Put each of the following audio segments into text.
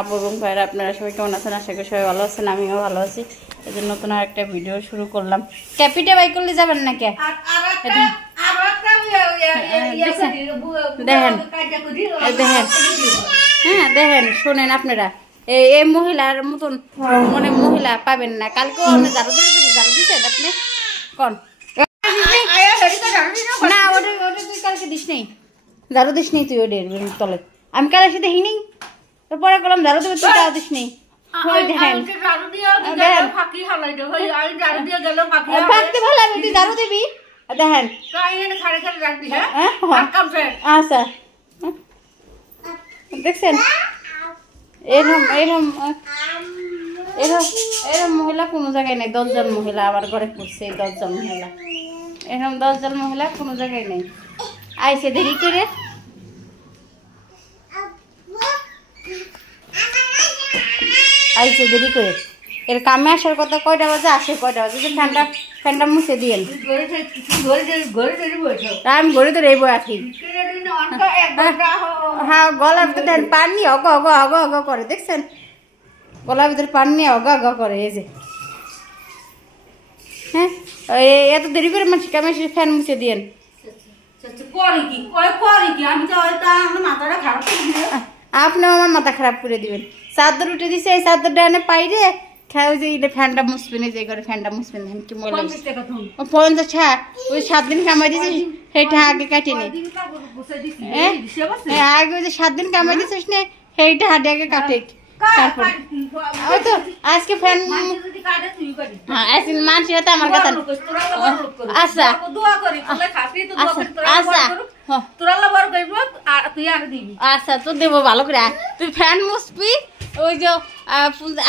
আপু এবং ভাইরা আপনারা সবাই কেমন আছেন? আশা করি সবাই ভালো আছেন, আমিও ভালো আছি। এই জন্য নতুন একটা ভিডিও শুরু করলাম। ক্যাপিটা বাই করলে যাবেন না কে? দেখেন দেখেন, হ্যাঁ দেখেন, শোনেন আপনারা, এই মহিলার মতন মানে মহিলা পাবেন না। কালকে ঝাড়ু দিচ্ছেন আপনি কন না? ওটা তুই কালকে দিস নেই, ঝাড়ু দিস নেই তুই ওদের তলে। আমি কাল এসে দেখি নেই, পরে করলাম ঝাড়ু দেবে, তুই তাও দিস নেই। থাকতে ভালো হবে, তুই ঝাড়ু দিবি দেখেন। আচ্ছা দেখছেন, এরকম এরকম এরকম এরকম মহিলা কোনো জায়গায় নেই। 10 জন মহিলা আমার ঘরে পড়ছে, 10 জন মহিলা, এরকম 10 জন মহিলা কোনো জায়গায় নেই। আইসে দেরি করে, আইসে দেরি করে। এর কামে আসার কথা কয়টা বাজে, আসে কয়টা বাজে? ফ্যানটা মুছে দিয়েন। আমি ঘরে তো রেবো আছি। হ্যাঁ, গলার ভিতরে দেন পানি অগ অগ অগ অগ করে, দেখছেন? গলার ভিতরে পানি অগ অগ করে, এই যে। হ্যাঁ, এত দেরি করে মানুষ কামে এসে ফ্যান মুছে দিয়েন। আপনি আমার মাথা খারাপ করে দিবেন। চাদর উঠে দিছে, এই চাদরটা এনে পাইরে খাই, ওই যে ফ্যানটা মুছবেন, এই যে করে ফ্যানটা মুছবেন। কি মহিলা 50 টাকা, ওই 7 দিন কামাই দিছিস সেইটা আগে কাটি নে। আগে ওই যে 7 দিন কামাই দিছিস না, সেইটা হাটে আগে কাটে। তারপর ওই তো আজকে ফ্যান মানছি হয়তো আমার কথা। আচ্ছা আচ্ছা আচ্ছা, তো দেবো ভালো করে। তুই ফ্যান মুছবি, ওই যে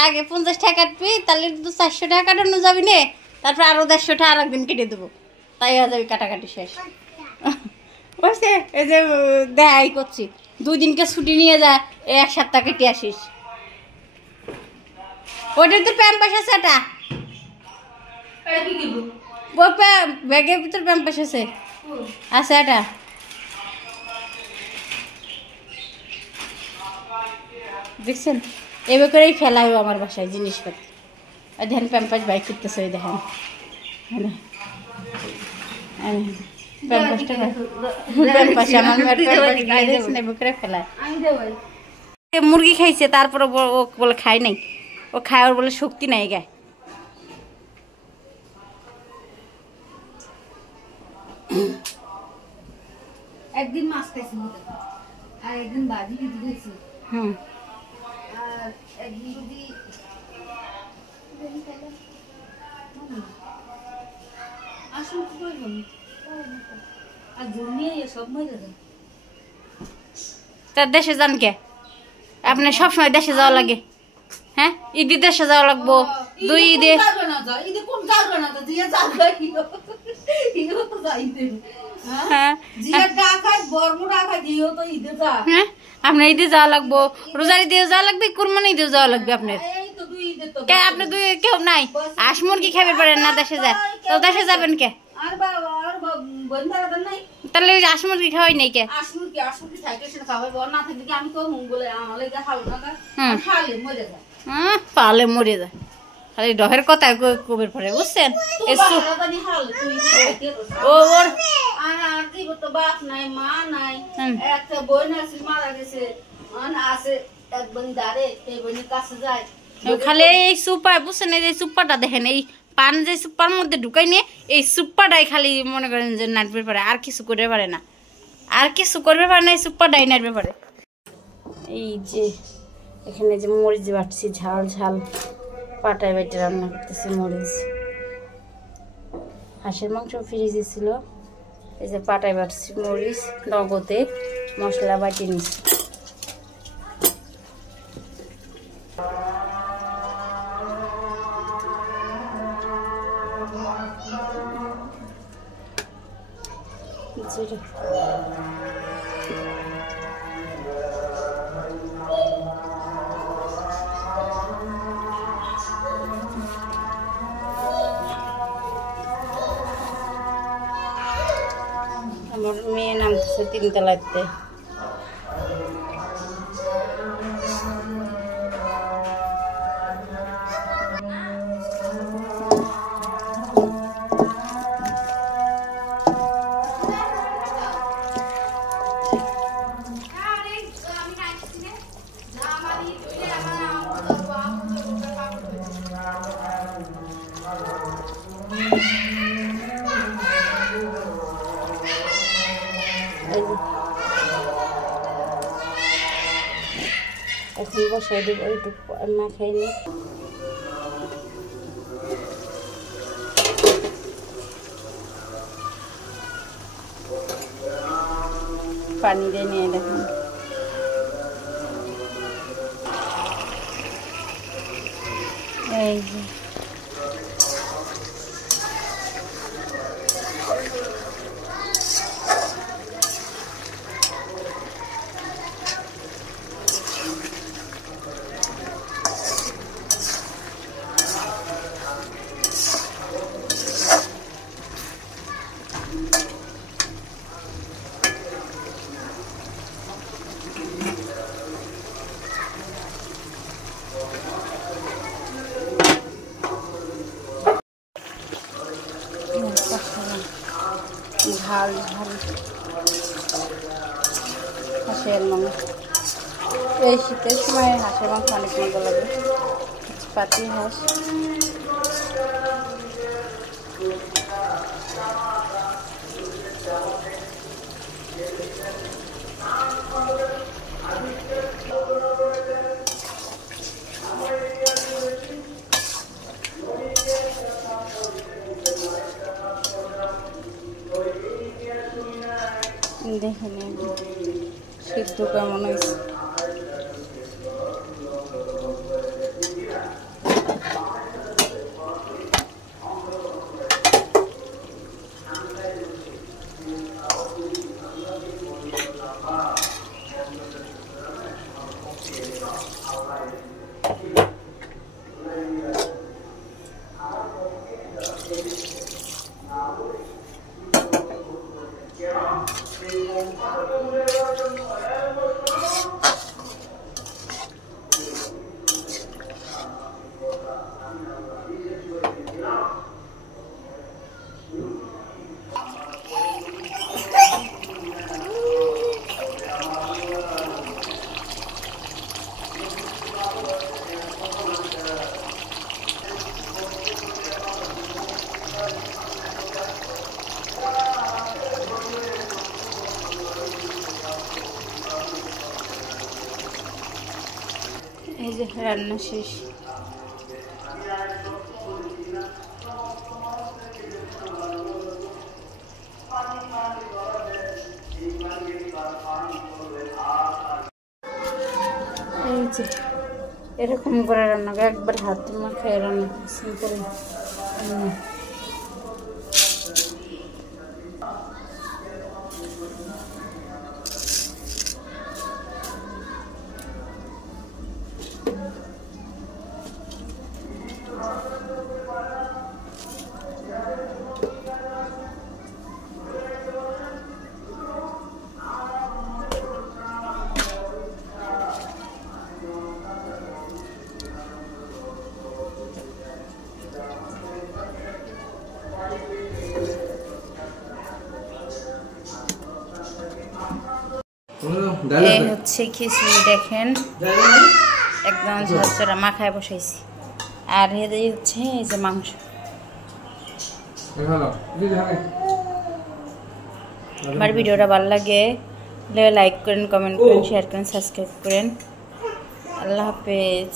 আগে 50 টাকা কাটবি, তাহলে তো 400 টাকা কাটানো যাবি নে। তারপর আরো 150 টাকা আর একদিন কেটে দেবো, তাই হয়ে যাবি কাটাকাটি শেষ। বুঝছে? এই যে দেখাই করছি, 2 দিনকে ছুটি নিয়ে যা, 1 সপ্তাহ কেটে আসিস। ওটার তো প্যাম্পাস আছে, এটা ব্যাগের ভিতর প্যাম্পাস আছে, আছে এটা। দেখছেন, এবার করেই ফেলাইও আমার বাসায় জিনিসপত্র। আর দেখেন প্যাম্পাস বাইক করতেছে, ওই দেখেন প্যাম্পাসটা, প্যাম্পাস আমার এবার করে ফেলায়। মুরগি খাইছে, তারপরে ও বলে খাই নাই, ও খায়, ওর বলে শক্তি নাই গায়ে। একদিন মাছ খাইছি আর একদিন বাজি দিয়েছি। হুম, আর একদিন যদি আসুন কি করবেন আর জমিয়ে সব মরে যাবে। তার দেশে যান কে? আপনার সবসময় দেশে যাওয়া লাগে? হ্যাঁ, ঈদে দেশে যাওয়া লাগবো। 2 ঈদে আপনার ঈদে যাওয়া লাগবো, রোজার ঈদেও যাওয়া লাগবে, কুরবানি ঈদেও যাওয়া লাগবে আপনার। আপনি 2 কেউ নাই, হাঁস মুরগি খাইতে পারেন না দেশে যায়, তো দেশে যাবেন কে? তাহলে হাঁস মুরগি খাওয়াই নাই কে? পালে মরে যায়, খালি ডহের কথা কবের পরে, বুঝছেন? বাপ নাই, মা নাই, একটা বোন আছে মারা গেছে, আছে এক বোন দাঁড়ে, এই বোনের কাছে যায়। খালি এই সুপা, বুঝছেন? এই সুপাটা দেখেন, এই পান যে সুপার মধ্যে ঢুকাই নিয়ে, এই সুপাটাই খালি মনে করেন যে নাটবে পারে, আর কিছু করতে পারে না, আর কিছু করবে পারে না, এই সুপাটাই নাটবে পারে। এই যে এখানে যে মরিচ বাটছি, ঝাল ঝাল পাটায় বেটে রান্না করতেছি মরিচ। হাঁসের মাংস ফ্রিজে ছিল, এই যে পাটায় বাটছি মরিচ, নগদে মশলা বাটি নিচ্ছি। আমার মেয়ে নামতেছে 3 তলাতে। এখন বসাই দেবো একটু মাখাই নি। পানি দিয়ে নিয়ে দেখুন এই যে ঝাল ঝাল হাঁসের মাংস। এই শীতের সময় হাঁসের মাংস অনেক মজা লাগে। পাতি হাঁস দেখে নিন সিদ্ধ কেমন হয়েছে। এই যে রান্না শেষ। এই যে এরকম করে রান্না করে একবার হাত মাখায় রান্না সিম্পল। এই হচ্ছে খিচুড়ি দেখেন একদম ঝরঝরা মাখায় বসাইছি। আর এই হচ্ছে এই যে মাংস। আমার ভিডিওটা ভালো লাগে লাইক করেন, কমেন্ট করেন, শেয়ার করেন, সাবস্ক্রাইব করেন। আল্লাহ হাফেজ।